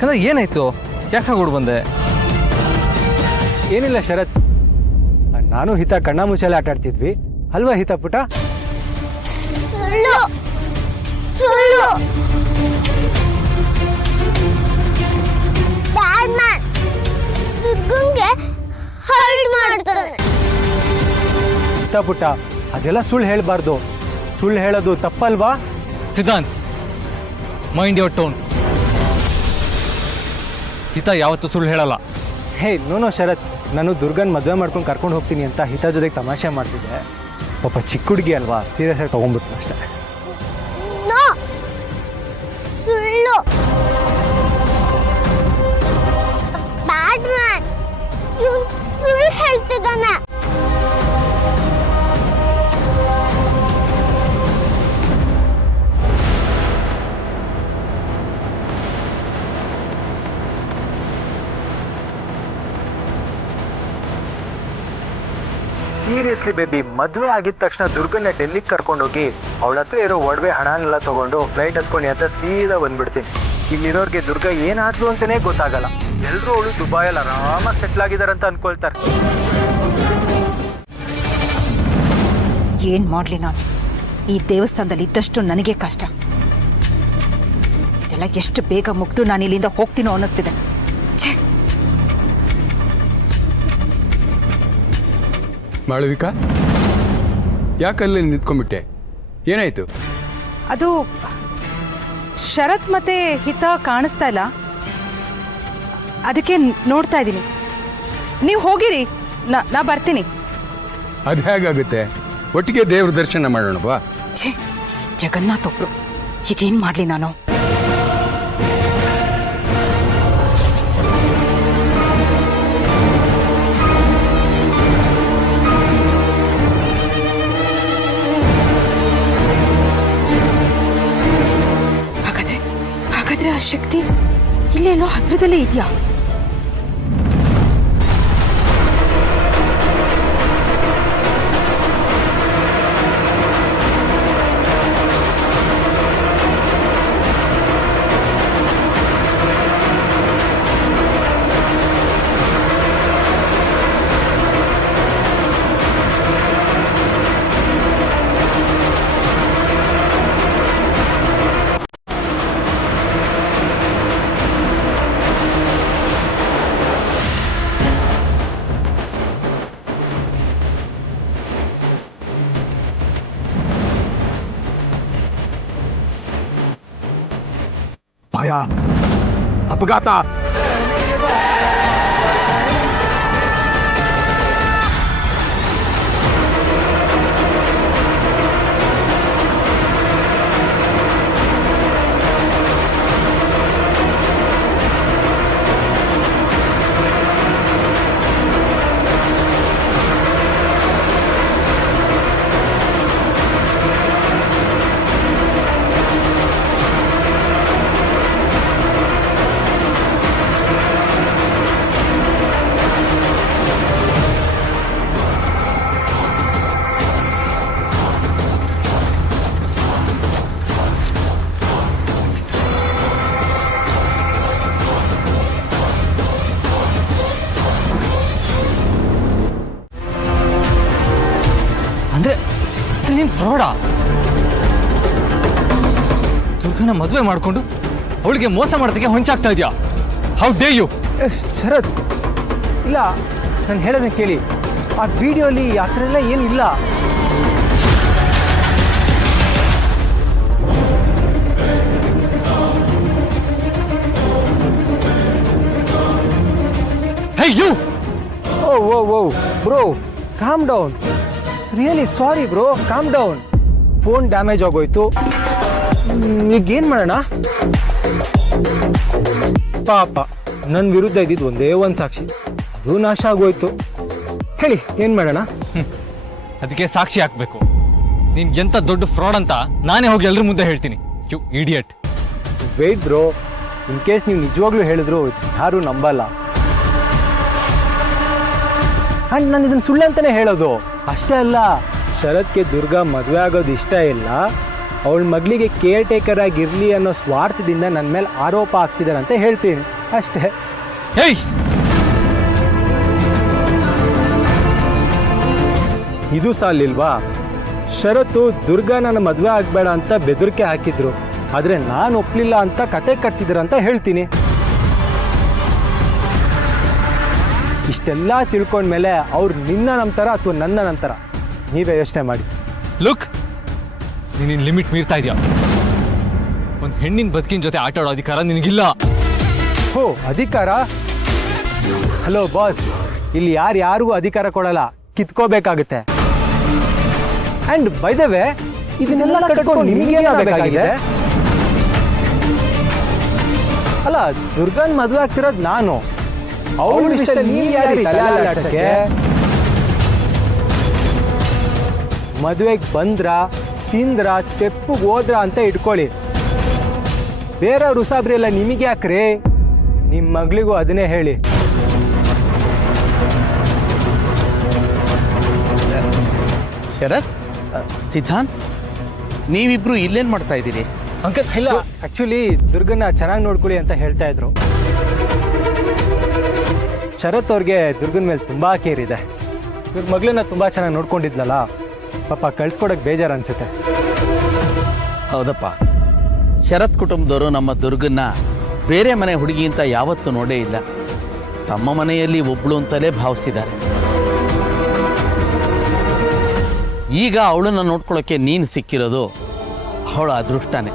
ಕಂದ್ರೆ ಏನಾಯ್ತು? ಯಾಕೆ ಹಾಗೆ ಬಂದೆ? ಏನಿಲ್ಲ ಶರತ್, ನಾನು ಹಿತ ಕಣ್ಣ ಮುಚ್ಚಾಲೆ ಆಟ ಆಡ್ತಿದ್ವಿ ಅಲ್ವಾ ಹಿತ ಪುಟ? ಸುಳ್ಳು ಸುಳ್ಳು. ಬ್ಯಾಡ್ ಮ್ಯಾನ್ ದುರ್ಗಂಗೆ ಹರ್ಟ್ ಮಾಡ್ತಾನೆ. ಹಿತ ಪುಟ, ಅದೆಲ್ಲ ಸುಳ್ಳು ಹೇಳ್ಬಾರ್ದು. ಸುಳ್ಳು ಹೇಳೋದು ತಪ್ಪಲ್ವಾ? Siddhant, mind your tone. Hita ಯಾವತ್ತೂ ಸುಳ್ಳು ಹೇಳಲ್ಲ. ಹೇ ನೋ ಶರತ್, ನಾನು ದುರ್ಗನ್ ಮದುವೆ ಮಾಡ್ಕೊಂಡು ಕರ್ಕೊಂಡು ಹೋಗ್ತೀನಿ ಅಂತ ಹಿತ ಜೊತೆಗೆ ತಮಾಷೆ ಮಾಡ್ತಿದ್ದೆ. ಪಾಪ ಚಿಕ್ಕ ಹುಡುಗಿ ಅಲ್ವಾ, ಸೀರಿಯಸ್ ಆಗಿ ತಗೊಂಡ್ಬಿಟ್ಟು ಅಷ್ಟೇ. ನೋ, ಸುಳ್ಳು. ಬ್ಯಾಡ್ ಮ್ಯಾನ್ ಇವನು ಸುಳ್ಳು ಹೇಳ್ತಿದ್ದಾನೆ. ಸೀರಿಯಸ್ಲಿ ಬೇಬಿ, ಮದುವೆ ಆಗಿದ ತಕ್ಷಣ ದುರ್ಗನ್ನ ಡೆಲ್ಲಿಗೆ ಕರ್ಕೊಂಡೋಗಿ ಅವಳ ಹತ್ರ ಇರೋ ಒಡವೆ ಹಣನೆಲ್ಲ ತಗೊಂಡು ಫ್ಲೈಟ್ ಹತ್ಕೊಂಡು ಅಂತ ಸೀದಾ ಬಂದ್ಬಿಡ್ತೀನಿ. ಇಲ್ಲಿರೋರ್ಗೆ ದುರ್ಗ ಏನಾದ್ಲು ಅಂತಾನೆ ಗೊತ್ತಾಗಲ್ಲ. ಎಲ್ಲರೂ ಅವಳು ದುಬಾಯಲ್ಲಿ ಆರಾಮಾಗಿ ಸೆಟ್ಲ್ ಆಗಿದಾರಂತ ಅನ್ಕೊಳ್ತಾರೆ. ಏನ್ ಮಾಡ್ಲಿ ನಾನು? ಈ ದೇವಸ್ಥಾನದಲ್ಲಿ ಇದ್ದಷ್ಟು ನನಗೆ ಕಷ್ಟ. ಇದೆಲ್ಲ ಎಷ್ಟು ಬೇಗ ಮುಗ್ದು ನಾನು ಇಲ್ಲಿಂದ ಹೋಗ್ತೀನೋ ಅನ್ನಿಸ್ತಿದೆ. ಛೇ, ಮಾಳವಿಕಾ, ಯಾಕಲ್ಲಿ ನಿಂತ್ಕೊಂಡ್ಬಿಟ್ಟೆ? ಏನಾಯ್ತು? ಅದು ಶರತ್ ಮತ್ತೆ ಹಿತ ಕಾಣಿಸ್ತಾ ಇಲ್ಲ, ಅದಕ್ಕೆ ನೋಡ್ತಾ ಇದ್ದೀನಿ. ನೀವು ಹೋಗಿರಿ, ನಾ ಬರ್ತೀನಿ. ಅದು ಹೇಗಾಗುತ್ತೆ? ಒಟ್ಟಿಗೆ ದೇವ್ರ ದರ್ಶನ ಮಾಡೋಣ ಬಾ. ಛೇ, ಜಗನ್ನಾಥ್ ಒಬ್ರು, ಹೀಗೇನ್ ಮಾಡ್ಲಿ ನಾನು? ಹಾಗಾದ್ರೆ ಆ ಶಕ್ತಿ ಇಲ್ಲೇನೋ ಹತ್ರದಲ್ಲೇ ಇದೆಯಾ? ಭಯ, ಅಪಘಾತ. ಅಂದ್ರೆ ನೀನ್ ಫ್ರಾಡ? ದುರ್ಗನ ಮದುವೆ ಮಾಡ್ಕೊಂಡು ಅವಳಿಗೆ ಮೋಸ ಮಾಡೋದಕ್ಕೆ ಹೊಂಚಾಗ್ತಾ ಇದೆಯಾ? How day you? ಶರತ್, ಇಲ್ಲ, ನಾನು ಹೇಳೋದನ್ನ ಕೇಳಿ. ಆ ವಿಡಿಯೋಲಿ ಆ ಥರ ಎಲ್ಲ ಏನಿಲ್ಲ. Hey you! Oh bro, calm down. Really sorry bro, calm down. Phone damage ಆಗೋಯ್ತು, ಈಗೇನ್ ಮಾಡೋಣ? ಪಾಪ ನನ್ನ ವಿರುದ್ಧ ಇದ್ದಿದ್ದು ಒಂದೇ ಒಂದು ಸಾಕ್ಷಿ, ಅದು ನಾಶ ಆಗೋಯ್ತು. ಹೇಳಿ ಏನ್ ಮಾಡೋಣ? ಅದಕ್ಕೆ ಸಾಕ್ಷಿ ಹಾಕ್ಬೇಕು. ನೀನ್ ಎಂತ ದೊಡ್ಡ ಫ್ರಾಡ್ ಅಂತ ನಾನೇ ಹೋಗಿ ಎಲ್ರ ಮುಂದೆ ಹೇಳ್ತೀನಿ. You idiot. Wait bro, in case ನೀವು ನಿಜವಾಗ್ಲೂ ಹೇಳಿದ್ರು ಯಾರು ನಂಬಲ್ಲ. ಅಂಡ್ ನಾನು ಇದನ್ನ ಸುಳ್ಳು ಅಂತಾನೆ ಹೇಳೋದು. ಅಷ್ಟೇ ಅಲ್ಲ, ಶರತ್ಗೆ ದುರ್ಗಾ ಮದುವೆ ಆಗೋದು ಇಷ್ಟ ಇಲ್ಲ, ಅವಳ ಮಗಳಿಗೆ ಕೇರ್ ಟೇಕರ್ ಆಗಿರಲಿ ಅನ್ನೋ ಸ್ವಾರ್ಥದಿಂದ ನನ್ನ ಮೇಲೆ ಆರೋಪ ಆಗ್ತಿದ್ದಾರೆ ಅಂತ ಹೇಳ್ತೀನಿ ಅಷ್ಟೇ. ಹೇಯ್, ಇದು ಸಾಲಿಲ್ವಾ? ಷರತ್ತು ದುರ್ಗಾ ನನ್ನ ಮದುವೆ ಆಗಬೇಡ ಅಂತ ಬೆದರಿಕೆ ಹಾಕಿದ್ರು, ಆದರೆ ನಾನು ಒಪ್ಪಲಿಲ್ಲ ಅಂತ ಕತೆ ಕಟ್ತಿದ್ರು ಅಂತ ಹೇಳ್ತೀನಿ. ಇಷ್ಟೆಲ್ಲ ತಿಳ್ಕೊಂಡ್ಮೇಲೆ ಅವ್ರು ನಿನ್ನ ನಂತರ ಅಥವಾ ನನ್ನ ನಂತರ, ನೀವೇ ಯೋಚನೆ ಮಾಡಿ. ಲುಕ್, ನೀನಿನ್ ಲಿಮಿಟ್ ಮೀರ್ತಾ ಇದೆಯಾ. ಒಂದು ಹೆಣ್ಣಿನ ಬದುಕಿನ ಜೊತೆ ಆಟ ಆಡೋ ಅಧಿಕಾರ ನಿನಗಿಲ್ಲ. ಹೋ, ಅಧಿಕಾರ? ಹಲೋ ಬಾಸ್, ಇಲ್ಲಿ ಯಾರಿಗೂ ಅಧಿಕಾರ ಕೊಡಲ್ಲ, ಕಿತ್ಕೋಬೇಕಾಗುತ್ತೆ. ಅಂಡ್ ಬೈ ದ ವೇ, ಇದನ್ನೆಲ್ಲ ಕಟ್ಕೊಂಡು ನಿಮಗೇನಾಗಬೇಕಾಗಿದೆ? ಅಲ್ಲ, ದುರ್ಗನ್ ಮದುವೆ ಆಗ್ತಿರೋದು ನಾನು, ಅವಳು ಇಷ್ಟ ನೀವು ಯಾರು ತಲೆ ಅಲ್ಲಾಡ್ಸಕ್ಕೆ? ಮದುವೆಗೆ ಬಂದ್ರ ತಿಂದ್ರ ತೆಪ್ಪಗೆ ಹೋದ್ರ ಅಂತ ಇಟ್ಕೊಳ್ಳಿ. ಬೇರೆಯವ್ರ ಉಸಾಬ್ರಿ ಎಲ್ಲ ನಿಮಗೆ ಯಾಕ್ರಿ? ನಿಮ್ಮ ಮಗಳಿಗೂ ಅದನ್ನೇ ಹೇಳಿ. ಶರತ್, ಸಿದ್ಧಾಂತ್, ನೀವಿಬ್ರು ಇಲ್ಲೇನ್ ಮಾಡ್ತಾ ಇದ್ದೀರಿ? ಅಂಕಲ್, ಇಲ್ಲ, ಆಕ್ಚುಲಿ ದುರ್ಗನ್ನ ಚೆನ್ನಾಗಿ ನೋಡ್ಕೊಳ್ಳಿ ಅಂತ ಹೇಳ್ತಾ ಇದ್ರು. ಶರತ್ ಅವ್ರಿಗೆ ದುರ್ಗನ್ ಮೇಲೆ ತುಂಬಾ ಕೇರ್ ಇದೆ. ಇವ್ರ ಮಗಳನ್ನ ತುಂಬಾ ಚೆನ್ನಾಗಿ ನೋಡ್ಕೊಂಡಿದ್ಲಲ್ಲ, ಪಾಪ ಕಳ್ಸ್ಕೊಡಕ್ ಬೇಜಾರು ಅನ್ಸುತ್ತೆ. ಹೌದಪ್ಪ, ಶರತ್ ಕುಟುಂಬದವರು ನಮ್ಮ ದುರ್ಗನ್ನ ಬೇರೆ ಮನೆ ಹುಡುಗಿ ಅಂತ ಯಾವತ್ತೂ ನೋಡೇ ಇಲ್ಲ. ತಮ್ಮ ಮನೆಯಲ್ಲಿ ಒಬ್ಳು ಅಂತಲೇ ಭಾವಿಸಿದ್ದಾರೆ. ಈಗ ಅವಳನ್ನ ನೋಡ್ಕೊಳ್ಳೋಕೆ ನೀನು ಸಿಕ್ಕಿರೋದು ಅವಳ ಅದೃಷ್ಟನೇ.